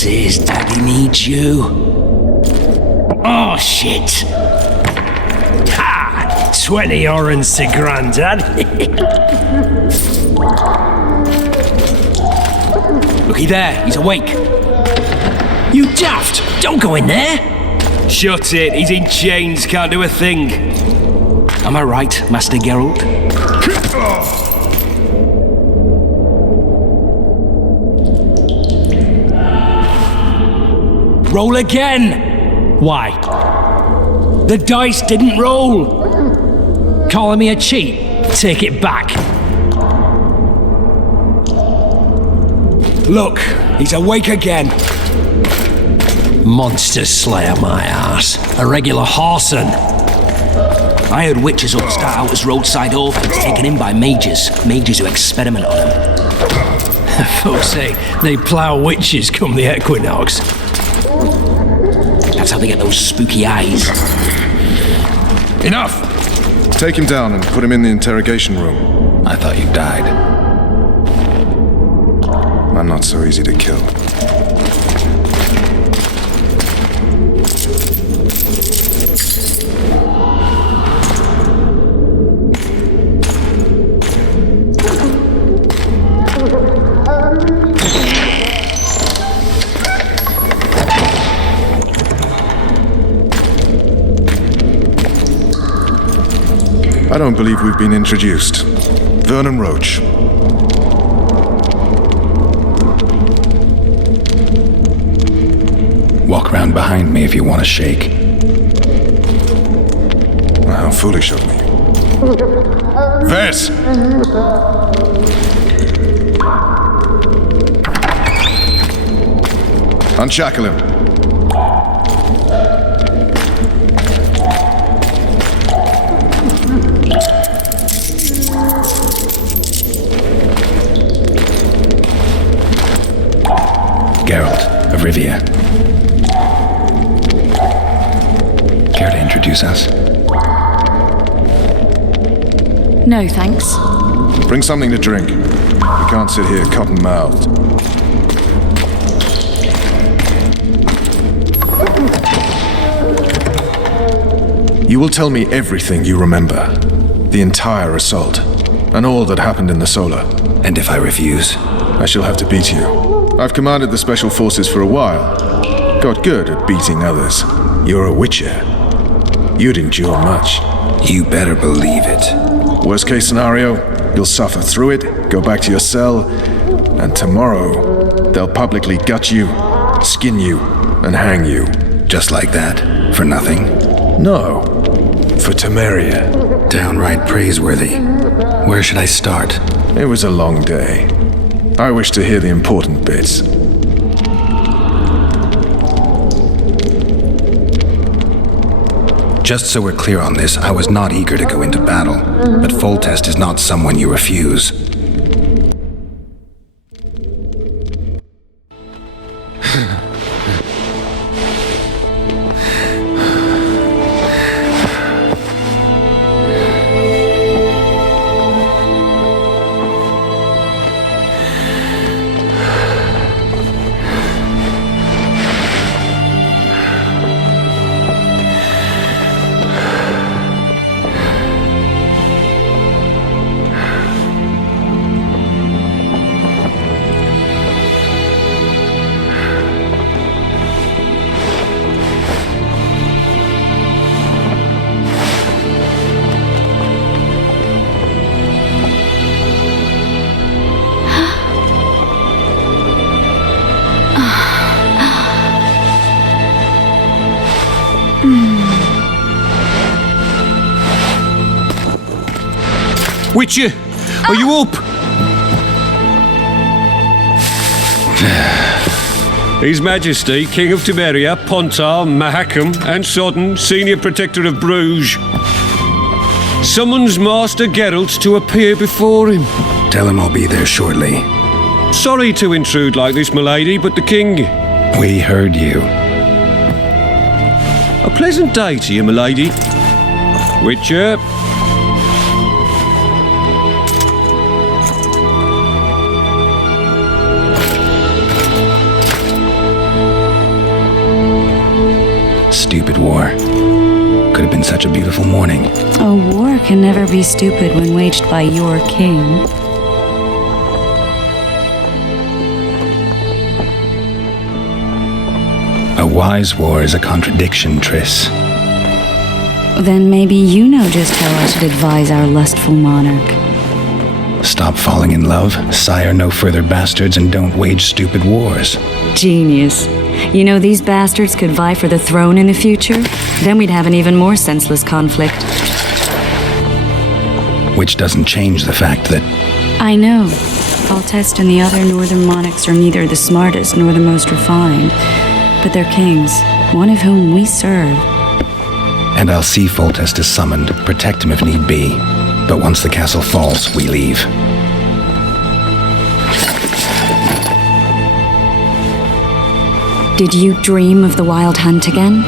says Daddy needs you. Oh, shit. Ha! 20 orens to Grandad. Looky there, he's awake. You daft! Don't go in there! Shut it, he's in chains, can't do a thing. Am I right, Master Geralt? Roll again! Why? The dice didn't roll! Calling me a cheat? Take it back. Look, he's awake again. Monster slayer, my ass. A regular whoreson. I heard witches ought to start out as roadside orphans taken in by mages. Mages who experiment on them. Folks say they plough witches come the equinox. That's how they get those spooky eyes. Enough! Take him down and put him in the interrogation room. I thought you died. I'm not so easy to kill. I don't believe we've been introduced. Vernon Roach. Walk around behind me if you want to shake. How foolish of me. Vess! Unshackle him. Geralt of Rivia. Care to introduce us? No, thanks. Bring something to drink. We can't sit here cotton-mouthed. You will tell me everything you remember. The entire assault. And all that happened in the Solar. And if I refuse? I shall have to beat you. I've commanded the Special Forces for a while. Got good at beating others. You're a witcher. You'd endure much. You better believe it. Worst case scenario, you'll suffer through it, go back to your cell, and tomorrow, they'll publicly gut you, skin you, and hang you. Just like that? For nothing? No. For Temeria. Downright praiseworthy. Where should I start? It was a long day. I wish to hear the important bits. Just so we're clear on this, I was not eager to go into battle, but Foltest is not someone you refuse. Witcher, are you up? His Majesty, King of Temeria, Pontar, Mahakam, and Sodden, Senior Protector of Bruges, summons Master Geralt to appear before him. Tell him I'll be there shortly. Sorry to intrude like this, milady, but the King... We heard you. A pleasant day to you, milady. Witcher. such a beautiful morning. A war can never be stupid when waged by your king. A wise war is a contradiction, Triss. Then maybe you know just how I should advise our lustful monarch. Stop falling in love, sire no further bastards, and don't wage stupid wars. Genius. You know, these bastards could vie for the throne in the future? Then we'd have an even more senseless conflict. Which doesn't change the fact that I know. Foltest and the other northern monarchs are neither the smartest nor the most refined. But they're kings, one of whom we serve. And I'll see Foltest is summoned, protect him if need be. But once the castle falls, we leave. Did you dream of the Wild Hunt again?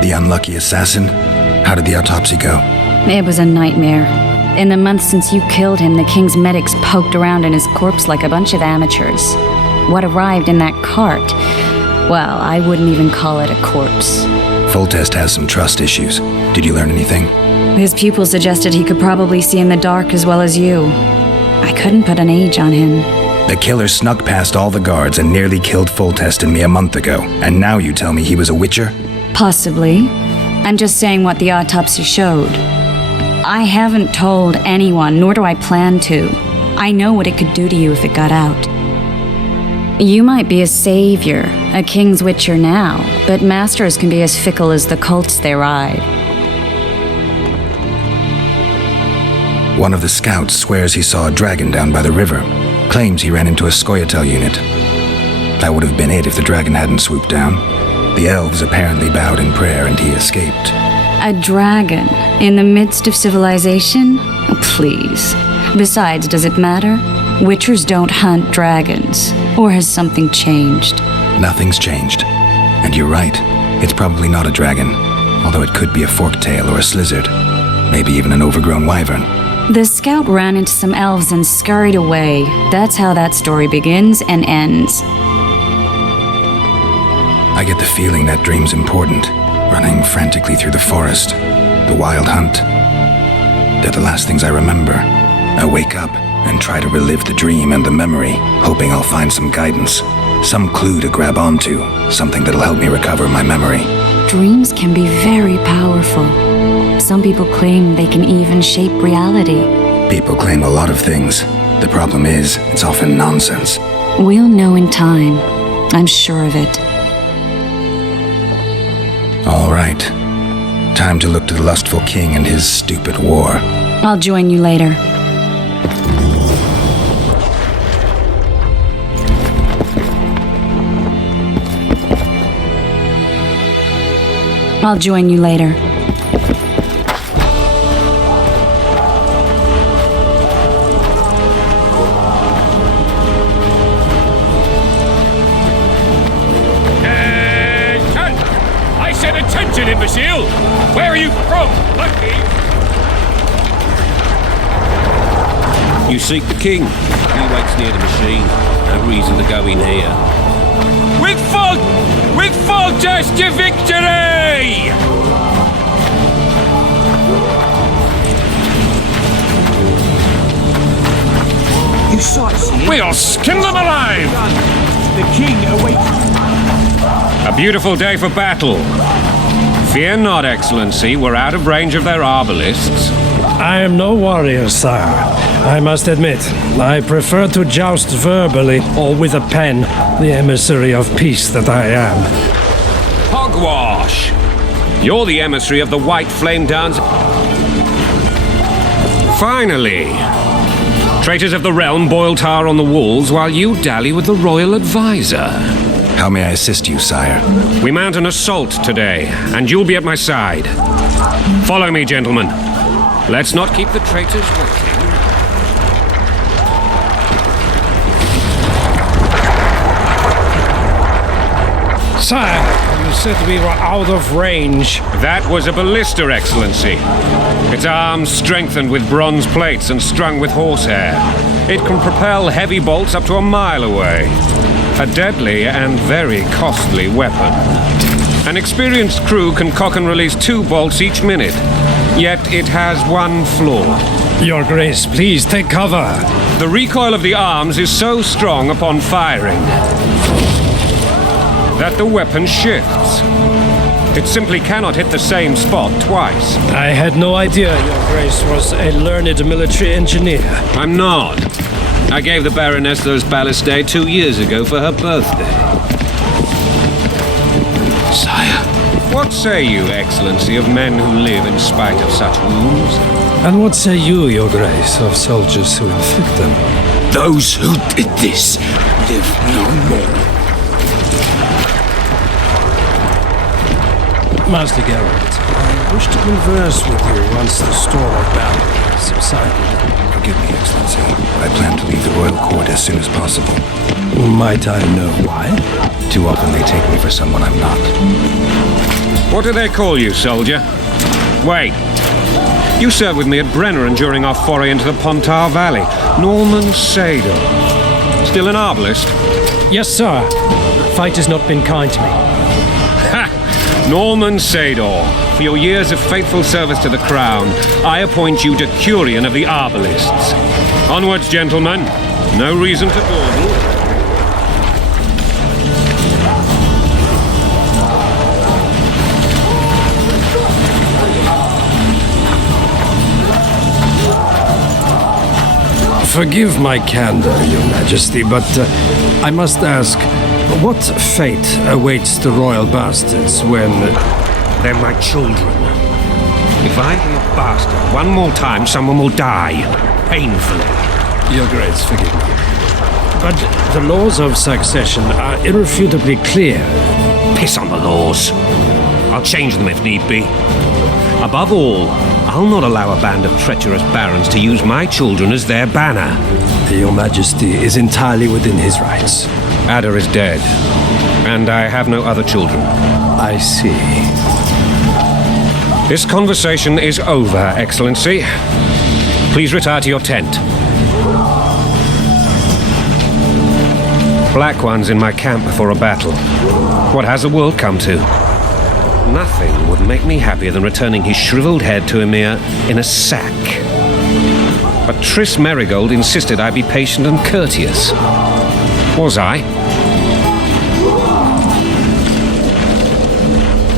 The unlucky assassin? How did the autopsy go? It was a nightmare. In the months since you killed him, the king's medics poked around in his corpse like a bunch of amateurs. What arrived in that cart? Well, I wouldn't even call it a corpse. Foltest has some trust issues. Did you learn anything? His pupil suggested he could probably see in the dark as well as you. I couldn't put an age on him. The killer snuck past all the guards and nearly killed Foltest and me a month ago. And now you tell me he was a witcher? Possibly. I'm just saying what the autopsy showed. I haven't told anyone, nor do I plan to. I know what it could do to you if it got out. You might be a savior, a king's witcher now, but masters can be as fickle as the cults they ride. One of the scouts swears he saw a dragon down by the river. Claims he ran into a Scoia'tael unit. That would have been it if the dragon hadn't swooped down. The elves apparently bowed in prayer and he escaped. A dragon in the midst of civilization? Please. Besides, does it matter? Witchers don't hunt dragons. Or has something changed? Nothing's changed. And you're right. It's probably not a dragon. Although it could be a forktail or a slizzard. Maybe even an overgrown wyvern. The scout ran into some elves and scurried away. That's how that story begins and ends. I get the feeling that dream's important. Running frantically through the forest. The wild hunt. They're the last things I remember. I wake up and try to relive the dream and the memory, hoping I'll find some guidance. Some clue to grab onto. Something that'll help me recover my memory. Dreams can be very powerful. Some people claim they can even shape reality. People claim a lot of things. The problem is, it's often nonsense. We'll know in time. I'm sure of it. All right. Time to look to the lustful king and his stupid war. I'll join you later. I'll join you later. I said attention, imbecile! Where are you from, Lucky? You seek the king. He waits near the machine. No reason to go in here. With Foltest to victory! You sightseeing? We'll skin them alive! The king awaits. A beautiful day for battle. Fear not, Excellency. We're out of range of their arbalists. I am no warrior, sire. I must admit, I prefer to joust verbally or with a pen, the emissary of peace that I am. Hogwash! You're the emissary of the White Flame Dance. Finally! Traitors of the realm boil tar on the walls while you dally with the royal advisor. How may I assist you, sire? We mount an assault today, and you'll be at my side. Follow me, gentlemen. Let's not keep the traitors waiting. Sire, You said we were out of range. That was a ballista, Excellency. Its arms strengthened with bronze plates and strung with horsehair. It can propel heavy bolts up to a mile away. A deadly and very costly weapon. An experienced crew can cock and release 2 bolts each minute. Yet it has one flaw. Your Grace, please take cover. The recoil of the arms is so strong upon firing that the weapon shifts. It simply cannot hit the same spot twice. I had no idea Your Grace was a learned military engineer. I'm not. I gave the Baroness those ballistae 2 years ago for her birthday. Sire. What say you, Excellency, of men who live in spite of such wounds? And what say you, Your Grace, of soldiers who inflict them? Those who did this live no more. Master Geralt, I wish to converse with you once the storm of battle has subsided. Forgive me, Excellency. I plan to leave the royal court as soon as possible. Might I know why? Too often they take me for someone I'm not. What do they call you, soldier? Wait. You served with me at Brenneran during our foray into the Pontar Valley. Norman Sador. Still an arbalist? Yes, sir. Fate has not been kind to me. Ha! Norman Sador, for your years of faithful service to the crown, I appoint you Decurion of the Arbalists. Onwards, gentlemen. No reason to dawdle. Forgive my candor, Your Majesty, but I must ask, what fate awaits the royal bastards when... They're my children. If I hear bastard one more time, someone will die. Painfully. Your Grace, forgive me. But the laws of succession are irrefutably clear. Piss on the laws. I'll change them if need be. Above all, I'll not allow a band of treacherous barons to use my children as their banner. Your Majesty is entirely within his rights. Ada is dead, and I have no other children. I see. This conversation is over, Excellency. Please retire to your tent. Black One's in my camp before a battle. What has the world come to? Nothing would make me happier than returning his shriveled head to Emir in a sack. But Triss Merigold insisted I be patient and courteous. Was I?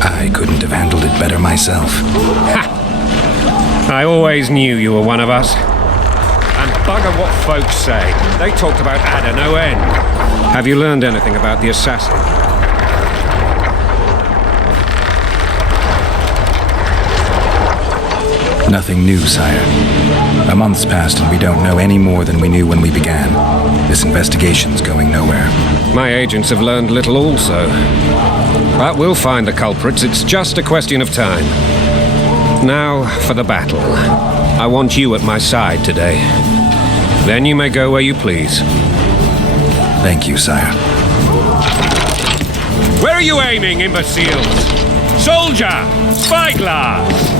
I couldn't have handled it better myself. Ha! I always knew you were one of us. And bugger what folks say. They talked about Ada no end. Have you learned anything about the assassin? Nothing new, sire. A month's passed and we don't know any more than we knew when we began. This investigation's going nowhere. My agents have learned little also. But we'll find the culprits. It's just a question of time. Now for the battle. I want you at my side today. Then you may go where you please. Thank you, sire. Where are you aiming, imbeciles? Soldier! Spyglass!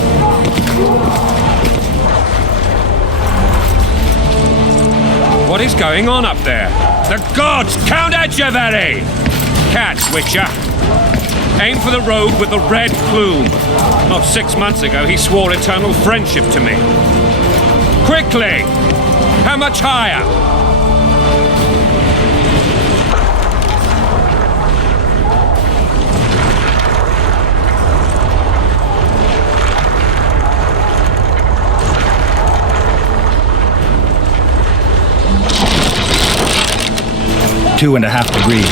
What is going on up there? The gods! Count Etcheverry! Catch, Witcher! Aim for the road with the red plume. Not 6 months ago, he swore eternal friendship to me. Quickly! How much higher? Two and a half degrees.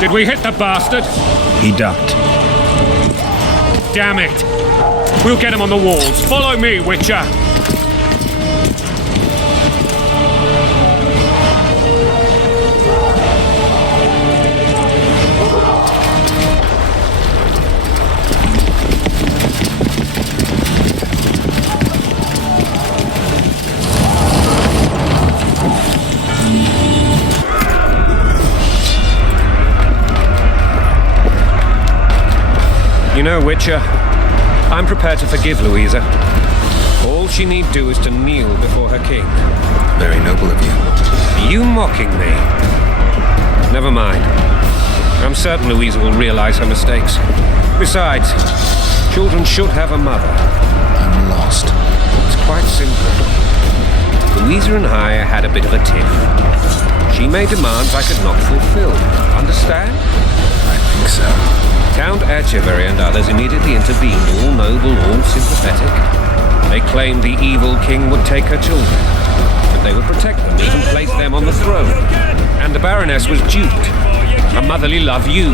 Did we hit the bastard? He ducked. Damn it! We'll get him on the walls. Follow me, Witcher! You know, Witcher, I'm prepared to forgive Louisa. All she need do is to kneel before her king. Very noble of you. Are you mocking me? Never mind. I'm certain Louisa will realize her mistakes. Besides, children should have a mother. I'm lost. It's quite simple. Louisa and I had a bit of a tiff. She made demands I could not fulfill. Understand? I think so. Count Etcheverry and others immediately intervened, all noble, all sympathetic. They claimed the evil king would take her children, but they would protect them, even place them on the throne. And the Baroness was duped, her motherly love used.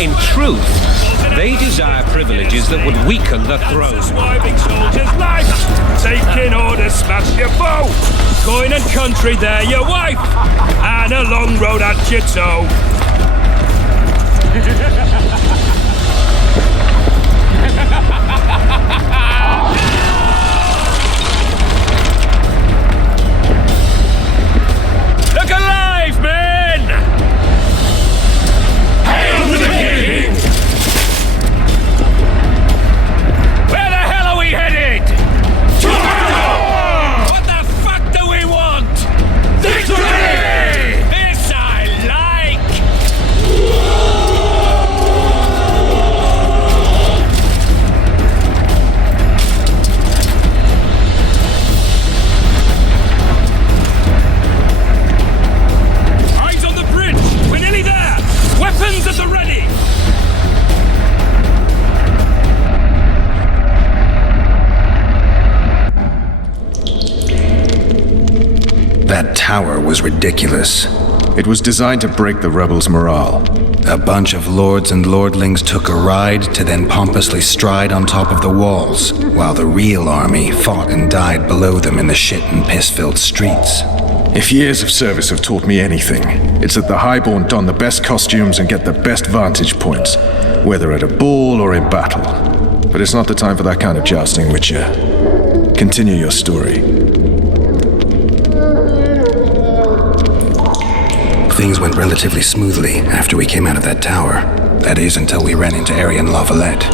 In truth, they desire privileges that would weaken the throne. Taking orders, smash your bow. Coin and country, there your wife. And a long road at your toe. Look alive, men! Hail to the king! Where the hell are we headed? Tomorrow! What the fuck do we want? Victory! This I like! Eyes on the bridge! We're nearly there! Weapons at the ready! That tower was ridiculous. It was designed to break the rebels' morale. A bunch of lords and lordlings took a ride to then pompously stride on top of the walls, while the real army fought and died below them in the shit and piss-filled streets. If years of service have taught me anything, it's that the highborn don the best costumes and get the best vantage points, whether at a ball or in battle. But it's not the time for that kind of jousting, Witcher. Continue your story. Things went relatively smoothly after we came out of that tower. That is, until we ran into Arian Lavalette.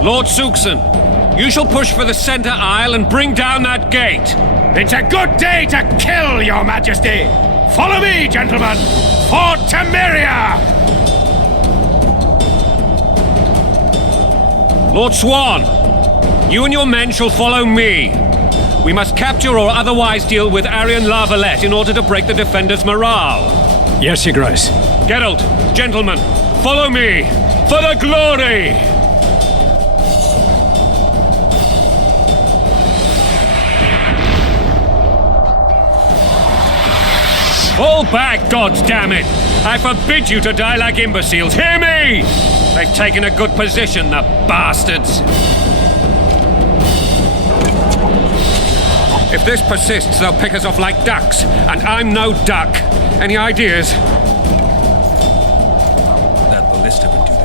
Lord Suxon, you shall push for the center aisle and bring down that gate. It's a good day to kill, your majesty! Follow me, gentlemen! For Temeria! Lord Swan, you and your men shall follow me. We must capture or otherwise deal with Arian Lavalette in order to break the defenders' morale. Yes, Your Grace. Geralt, gentlemen, follow me for the glory! Fall back, goddammit! I forbid you to die like imbeciles. Hear me! They've taken a good position, the bastards. If this persists, they'll pick us off like ducks, and I'm no duck. Any ideas? That ballista would do